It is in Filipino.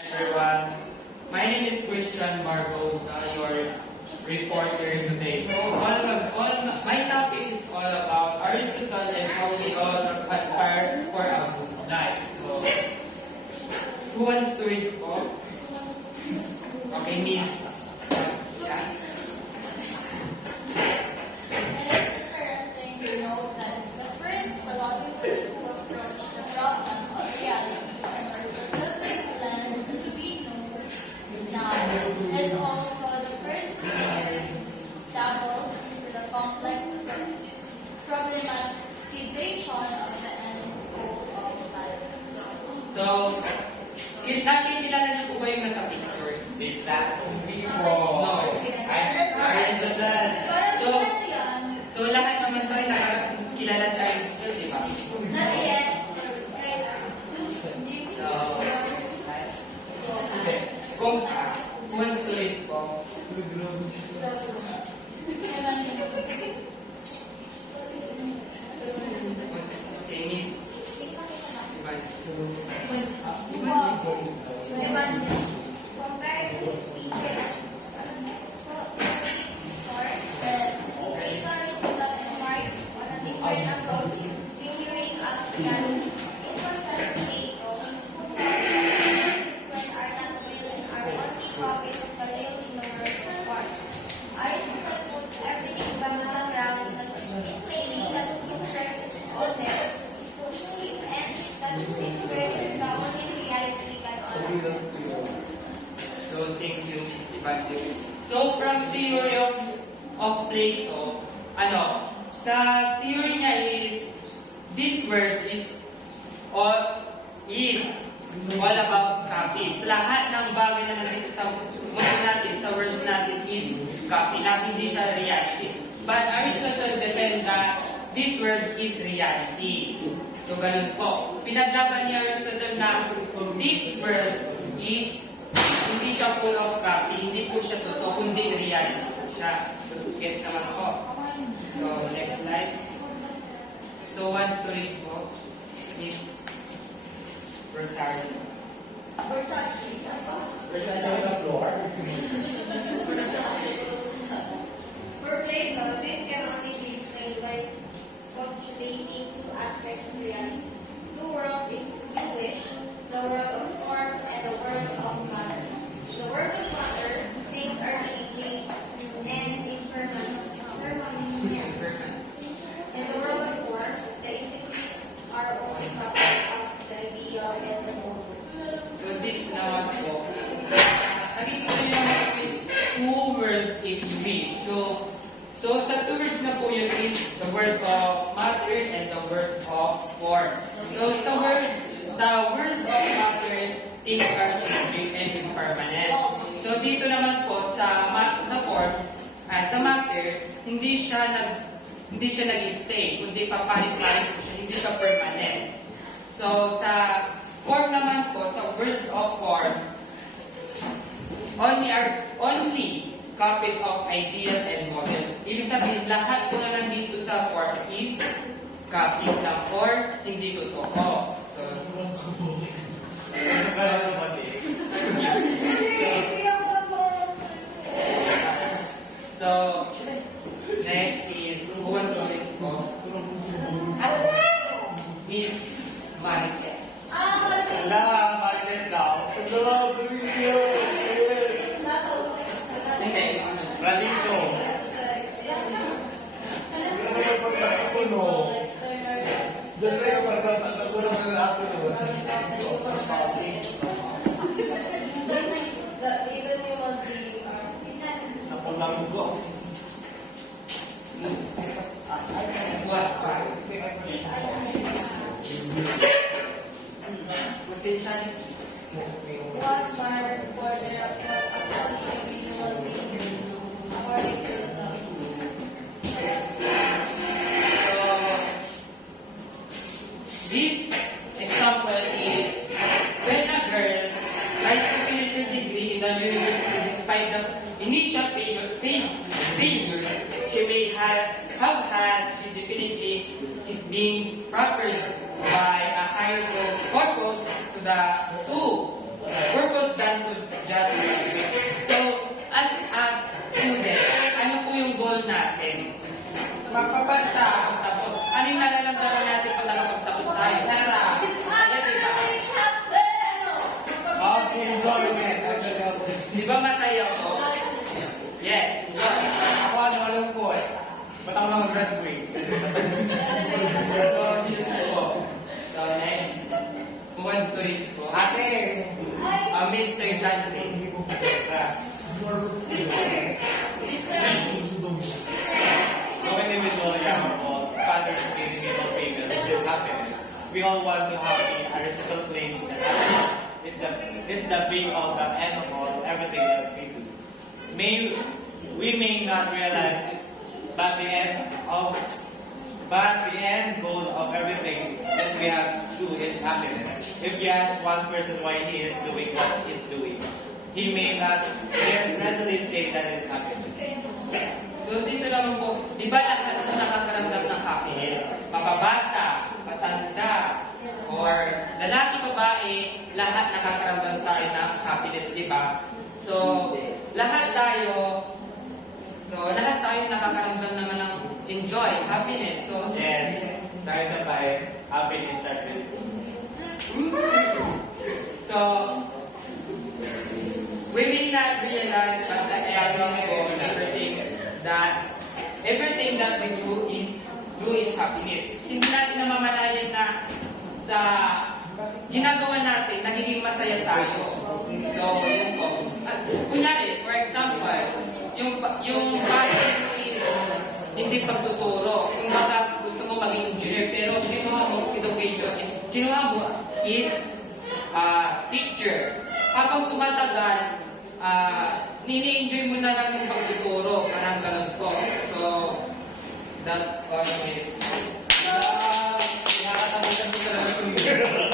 Everyone, my name is Christian Barbosa, your reporter today. So, my topic is all about Aristotle and how we all aspire for a good life. So, who wants to read po? Okay, Miss. Yeah. And it's interesting to note that the first philosopher who approached the problem of reality from a specific lens as we know is now is also the first thinker dabbled into the complex problematization of the end goal of life. So, nakikilala niyo po ba yung nasa pictures? With that? No. Aristotle. So lahat naman tayo nakakilala sa Aristotle, di ba? Not yet. So, okay. Kung who wants to read po? Okay, Miss. Compared to speech, short, Aristotle embarked on a different approach, figuring out reality. In contrast, Plato, who when are not real and are only copies of the real in the world of art. Aristotle puts everything on the ground in claiming that his work is all there, his end, that his work is the only reality we can honor. So, thank you, Miss Evangeline. So, from theory of Plato, sa theory niya is, this world is all about copies. Lahat ng bagay na nandito sa mundo natin, sa world natin is copy, na hindi siya reality. But Aristotle defend that this world is reality. So, ganun po. Pinaglaban ni Aristotle na this world is hindi siya full of copy, hindi po siya totoo, kundi reality po siya. So, gets naman po. So, next slide. So, one story po is Rosario. For Plato, this can only be explained by postulating two aspects of reality. Two worlds, if you wish, the world of forms and the world of matter. The world of matter, things are changing and impermanent. In the world of forms, the entities are only copies of the ideal and the modus. So, this naman po. Nakikita nyo naman is two words if you wish. So sa two words na po yun is the word of matter and the word of form. So, sa word of matter, things are changing and impermanent. So, dito naman po sa forms, sa matter, hindi siya nag-stay, kundi papalit-palit po siya, hindi siya permanent. So, sa form naman po, sa word of form, only copies of ideal and model. Ibig sabihin, lahat po na nandito sa form is copies lang or hindi totoo. So, next is, who wants to next po? Miss Marquez. Hindi, Ralito. Diyan na yung pagkakatulong na ako doon. Napulang ko. was fine. Potentially. Was marked for the report of individual being according to the This example is when a girl tries to finish her degree in the university despite the initial failure she may have had, she definitely is being properly by a higher purpose to the two purpose than to just graduate. So, as a student, ano po yung goal natin? Magpapasa. Tapos, ano yung nararamdaman natin pag nakapagtapos tayo? Sarap! Masaya, di ba? Okay, enjoyment. Di ba masaya ko? Yes, enjoy. Ako ano, alam ko eh. Ba't ako mag-graduate? So, yun po. So, next. Who wants to read po? Ate! Mr. John Ray. No individual Yamaha, father's individual figure. This is happiness. We all want to happy. Aristotle claims that happiness is the being of the end of all everything that we do. We may not realize it, but the end goal of everything that we have to do is happiness. If you ask one person why he is doing what he is doing, he may not readily say that is happiness. So, dito naman po, di ba lahat po nakakaramdam ng happiness? Mapabata, matanda, or lalaki, babae, lahat nakakaramdam tayo ng happiness, di ba? So, lahat tayo nakakaramdam naman ng enjoy, happiness. So, Yes, starts at life, happiness starts with So, we may not realize but the end of everything that we do is happiness. Hindi natin namamalayan na sa ginagawa natin, nagiging masaya tayo. So, yun po. Kunyari, for example, yung bagay mo is hindi pagtuturo. Kung baka gusto mo maging engineer, pero kinuha mo education, kinuha mo is teacher. Habang tumatagal, nini-enjoy mo na lang yung pagtuturo, parang ganun po. So, that's all it is. Nakakatamutan ko talaga ito.